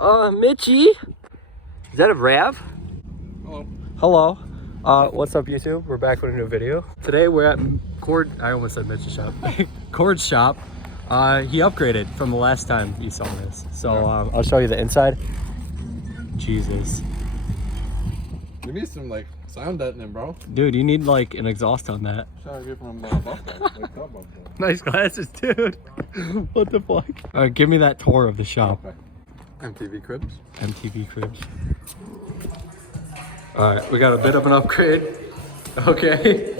Mitchie. Is that a Rav? Hello. Hello. What's up, YouTube? We're back with a new video. Today we're at Cord. I almost said Mitch's shop. Cord's shop. He upgraded from the last time you saw this. So I'll show you the inside. Jesus. Give me some like sound deadening, bro. Dude, you need like an exhaust on that. Trying to get from Buffalo. Nice glasses, dude. What the fuck? All right, give me that tour of the shop. Okay. MTV Cribs. MTV Cribs. All right, we got a bit of an upgrade. Okay.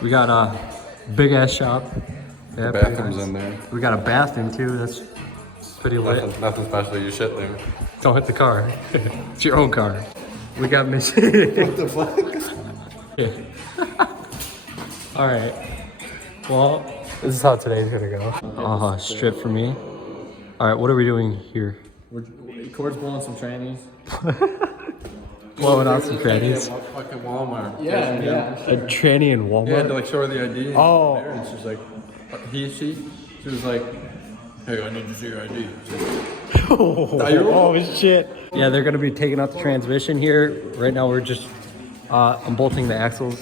We got a big ass shop. Yeah, Bathrooms in there. We got a bathroom too. That's pretty lit. Nothing special. You shit there. Don't hit the car. It's your own car. We got Mitch. What the fuck? All right. Well, this is how today's gonna go. Strip for me. All right, what are we doing here? Cord's blowing some trannies. Blowing out some trannies. Fucking Walmart. Yeah. A tranny in Walmart? You had to like show her the ID. Oh. And she's like, she was like, hey, I need to see your ID. Oh shit. Yeah, they're gonna be taking out the transmission here. Right now we're just unbolting the axles.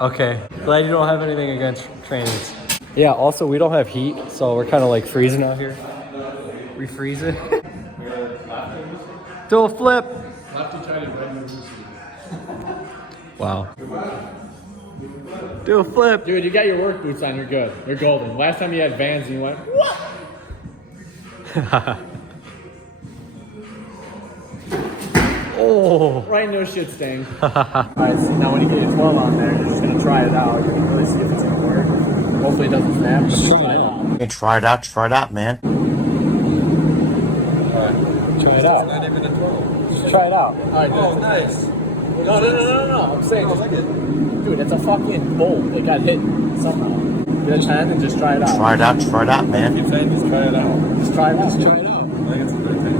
Okay, glad you don't have anything against trannies. Yeah, also we don't have heat, so we're kind of like freezing out here. We freezing. Do a flip. Wow. Do a flip. Dude, you got your work boots on, you're good. You're golden. Last time you had Vans and you went, what? Oh. Right into a shit stain. Alright, so now when you get your 12 on there, you're just gonna try it out. You can really see if it's gonna work. Hopefully it doesn't snap, but just try it out. Hey, try it out, man. Try it out. Not even a 12. Just try it out. Alright, Oh, nice. no. I'm saying, dude, it's a fucking bolt. It got hit somehow. Get a 10 and just try it out. Try it out, man. Keep saying just try it out. Just try it out. I think it's a good thing.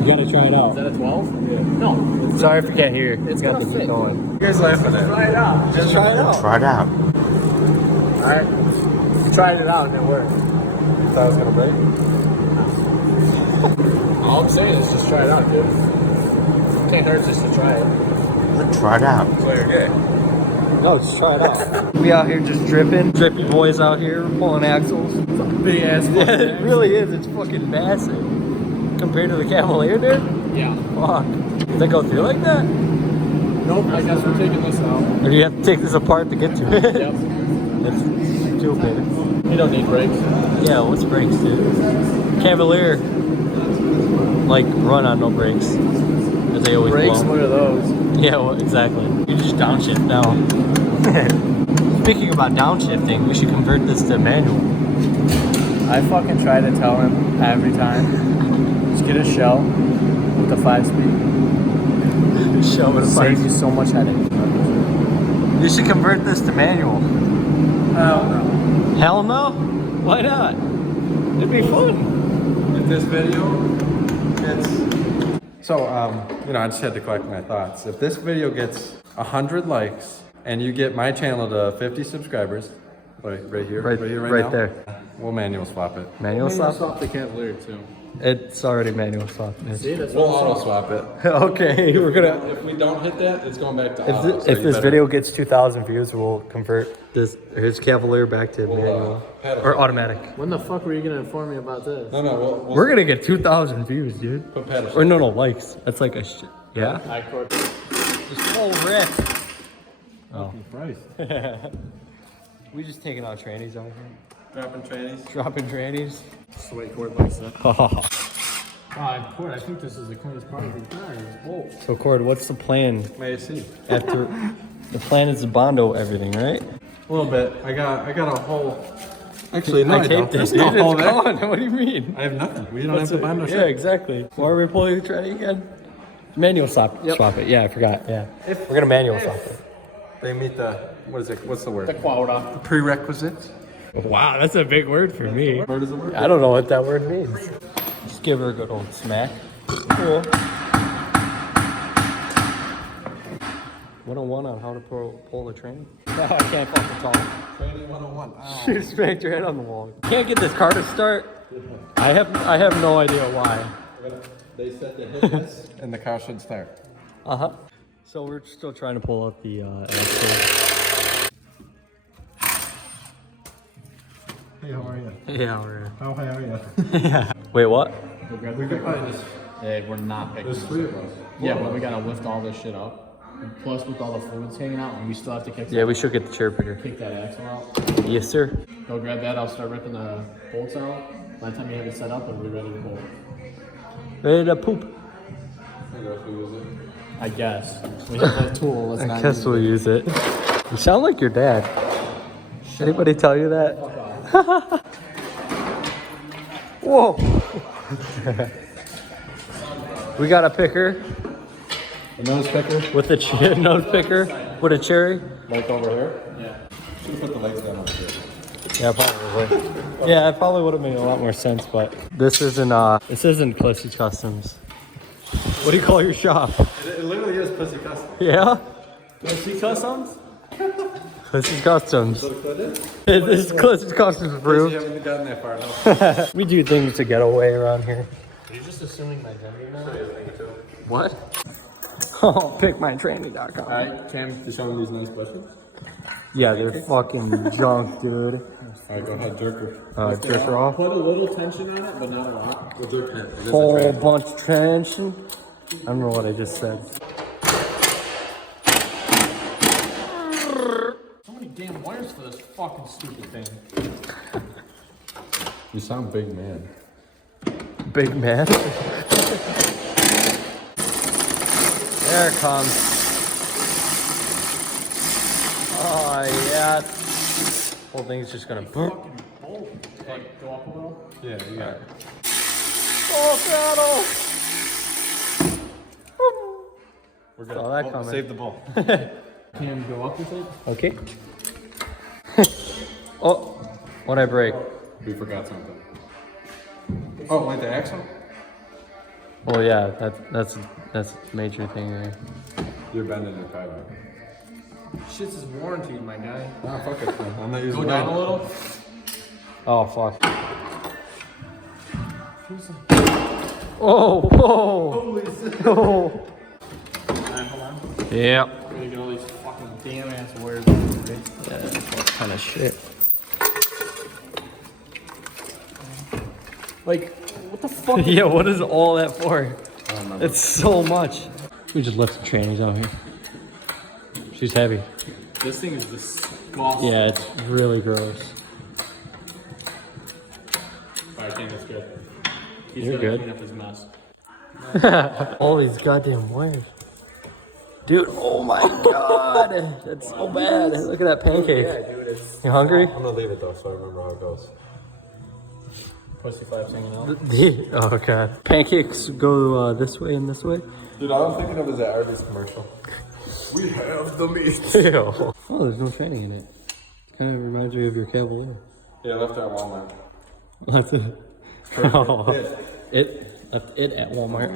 You gotta try it Is out. that a 12? Yeah. No. Sorry if you can't hear. It's gonna fit. You guys laughing at Try it out. Just try it out. Try it out. Alright. You tried it out and it worked. Thought I was gonna break. All I'm saying is just try it out, dude. Can't hurt just to try it. Try it out. So you're gay. No, just try it out. We out here just dripping. Drippy boys out here pulling axles. Big ass. Yeah, it really is. It's fucking massive. Compared to the Cavalier, dude? Yeah. Fuck. Does that go through like that? Nope, I guess we're taking this out. Or do you have to take this apart to get to it? Yep. That's stupid. You don't need brakes. Yeah, what's brakes, dude? Cavalier, like, run on no brakes. As they always Brakes, blow. look at those. Yeah, well, exactly. You just downshift now. Speaking about downshifting, we should convert this to manual. I fucking try to tell him every time. Just get a shell with the 5-speed. Show it a Saves you so much headache. You should convert this to manual. Hell no. Hell no? Why not? It'd be fun. If this video gets... So, I just had to collect my thoughts. If this video gets 100 likes and you get my channel to 50 subscribers, right here, right now, there. We'll manual swap it. Manual swap? Swap the Cavalier too. It's already manual swap. See, that's We'll what I'm auto swap it. Okay, we're gonna. If we don't hit that, it's going back to If, auto. if this video gets 2,000 views, we'll convert his Cavalier back to manual pedal. or automatic. When the fuck were you gonna inform me about this? No, we'll We're gonna get 2,000 views, dude. put pedal. Or no, likes. That's like a shit. Yeah. I cord. Just full rip. Oh. Christ. We just taking out trannies out here. Dropping trannies. Dropping trannies. That's the way cord likes it. Oh. Cord, I think this is the cleanest part of the car. Oh. So Cord, what's the plan My AC. after? The plan is to bondo everything, right? A little bit. I got a whole. Actually, no, I taped don't. it. There's Dude, no it's hole there. gone. What do you mean? I have nothing. We don't have to buy no Yeah, shit. exactly. Why are we pulling the tranny again? Manual swap it. Yeah, I forgot. Yeah. We're gonna manual swap it. They meet the, what is it? What's the word? The quota. Prerequisites. Wow, that's a big word for me. Where does it work? I don't know what that word means. Just give her a good old smack. Cool. 101 on how to pull a train. No, I can't fucking talk. Training 101. Ow. You smacked your head on the wall. Can't get this car to start. I have no idea why. They said to hit this and the car should start. Uh-huh. So we're still trying to pull out the axle. Hey, how are you? Yeah, we're... How high are you? yeah. Wait, what? We could probably just... Hey, we're not picking There's 3 of us. Yeah, but we gotta lift all this shit up. Plus, with all the fluids hanging out, and we still have to kick. Yeah, we should get the chair picker. Kick that axle out. Yes, sir. Go grab that. I'll start ripping the bolts out. By the time you have it set up, it'll be ready to pull. Ready to poop. I guess. We have that tool. Let's I not guess use we'll it. use it. You sound like your dad. Anybody tell you that? Whoa. We got a picker. A nose picker? With a nose picker. With a cherry. Like over here? Yeah. Should have put the legs down over here. Yeah, probably. Yeah, it probably would have made a lot more sense, but this isn't Pussy Customs. What do you call your shop? It literally is Pussy Custom. Yeah? Pussy Customs? Pussy Customs. So it is? It is Pussy Customs You approved. haven't gotten that far, no. We do things to get away around here. Are you just assuming my gender now? What? Oh, pickmytranny.com. Alright, Cam, to show me these nice bushes. Yeah, they're fucking junk, dude. Alright, go ahead, jerk Jerk her off. Put a little tension on it, but not a lot. We'll do it. Whole bunch of tension. I don't know what I just said. So many damn wires for this fucking stupid thing. You sound big, man. Big man. There it comes. Oh, yeah. Whole thing's just gonna boom. Fucking bolt. Like, go up a little. Yeah, you got it. Oh, We're good. Saw that coming. Save the ball. Can you go up with it? Okay. Oh, what'd I break? We forgot something. Oh, like the axle? Oh yeah, that's a major thing there. You're bending your car. Shit's is warranted, my guy. Ah, fuck it. I'm not using Go down a little. Oh fuck. Oh, whoa. Holy shit. Oh. Alright, hold on. Yeah. We're gonna get all these fucking damn ass wires on it, right? Yeah, that's kind of shit. Like, what the fuck? Yeah, what is all that for? It's so much. We just left the trannies out here. She's heavy. This thing is disgusting. Yeah, it's really gross. Alright, King, that's good. He's You're gonna good. clean up his mess. All these goddamn wires. Dude, oh my god. That's so bad. Look at that pancake. You hungry? I'm gonna leave it though, so I remember how it goes. Pussy flaps hanging out. Oh god. Pancakes go this way and this way. Dude, all I'm thinking of is that Arby's commercial. We have the meat. Ew. Oh, there's no tranny in it. Kind of reminds me of your Cavalier. Yeah, left at Walmart. That's it. Oh, it left it at Walmart.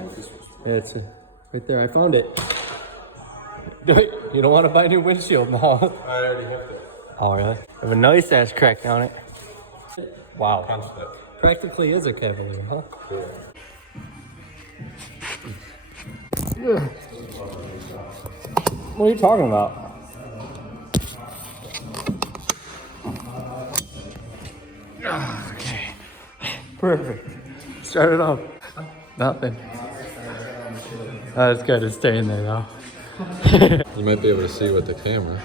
Yeah, it's right there. I found it. You don't want to buy a new windshield now. I already hooked it. Oh, really? I have a nice ass crack on it. Wow. Punched it. Practically is a Cavalier, huh? Yeah. What are you talking about? Okay. Perfect. Start it up. Nothing. That's good. It's staying there now. You might be able to see with the camera.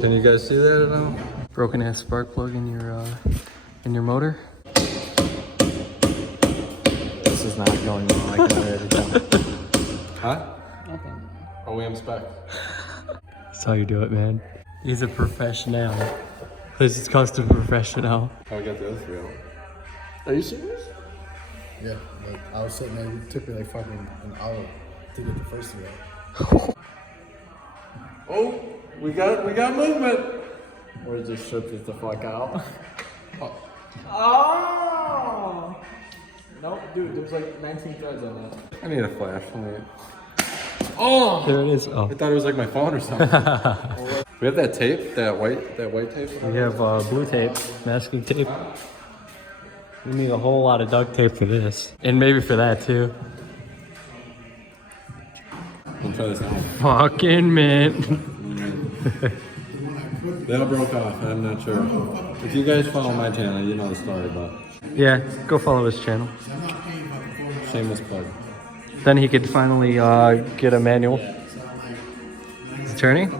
Can you guys see that at all? Broken ass spark plug in your motor. This is not going well. I can already tell. Huh? OEM spec. That's how you do it, man. He's a professional. This is custom professional. How we got the other 3 out? Are you serious? Yeah, like I was sitting there, it took me like fucking an hour to get the first one out. Oh, we got movement. Or just shook it the fuck out? Oh! Nope, dude, there was like 19 threads on that. I need a flashlight. Oh! There it is. Oh. I thought it was like my phone or something. We have that tape, that white tape. We have blue tape, masking tape. We need a whole lot of duct tape for this. And maybe for that too. We'll try this out. Fucking mint. They all broke off. I'm not sure. If you guys follow my channel, you know the story, but Yeah, go follow his channel. shameless plug. Then he could finally get a manual. Is it turning?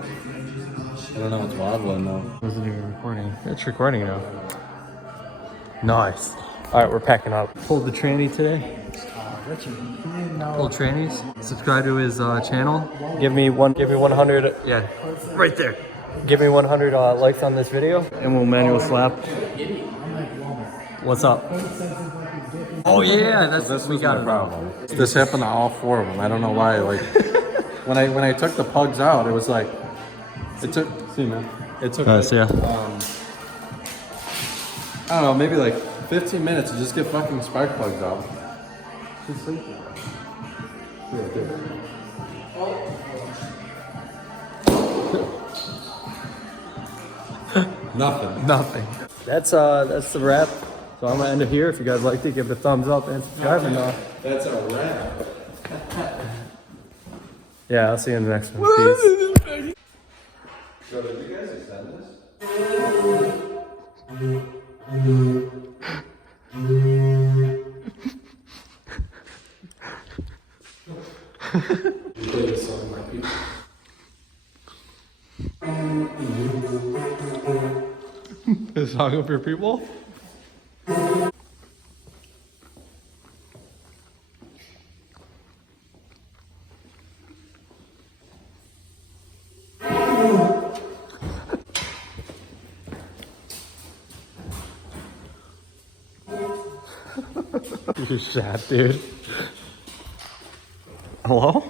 I don't know. It's wobbling though. Wasn't even recording. It's recording now. Nice. All right, we're packing up. Pulled the tranny today. Pulled trannies. Subscribe to his channel. Give me 100. Yeah, right there. Give me 100 likes on this video, and we'll manual slap. What's up? Oh yeah, that's This we was got my it. problem. This happened to all 4 of them. I don't know why. Like when I took the pugs out, it was like it took. See man, it took. Nice, yeah. I don't know, maybe like 15 minutes to just get fucking spark plugs out. She's sleeping. Yeah, dude. Nothing. Nothing. That's the wrap. So I'm gonna end it here. If you guys liked it, give it a thumbs up and subscribe. And That's a wrap. yeah, I'll see you in the next one. Peace. So did you guys extend this? The song of your people? You're sad, dude. Hello?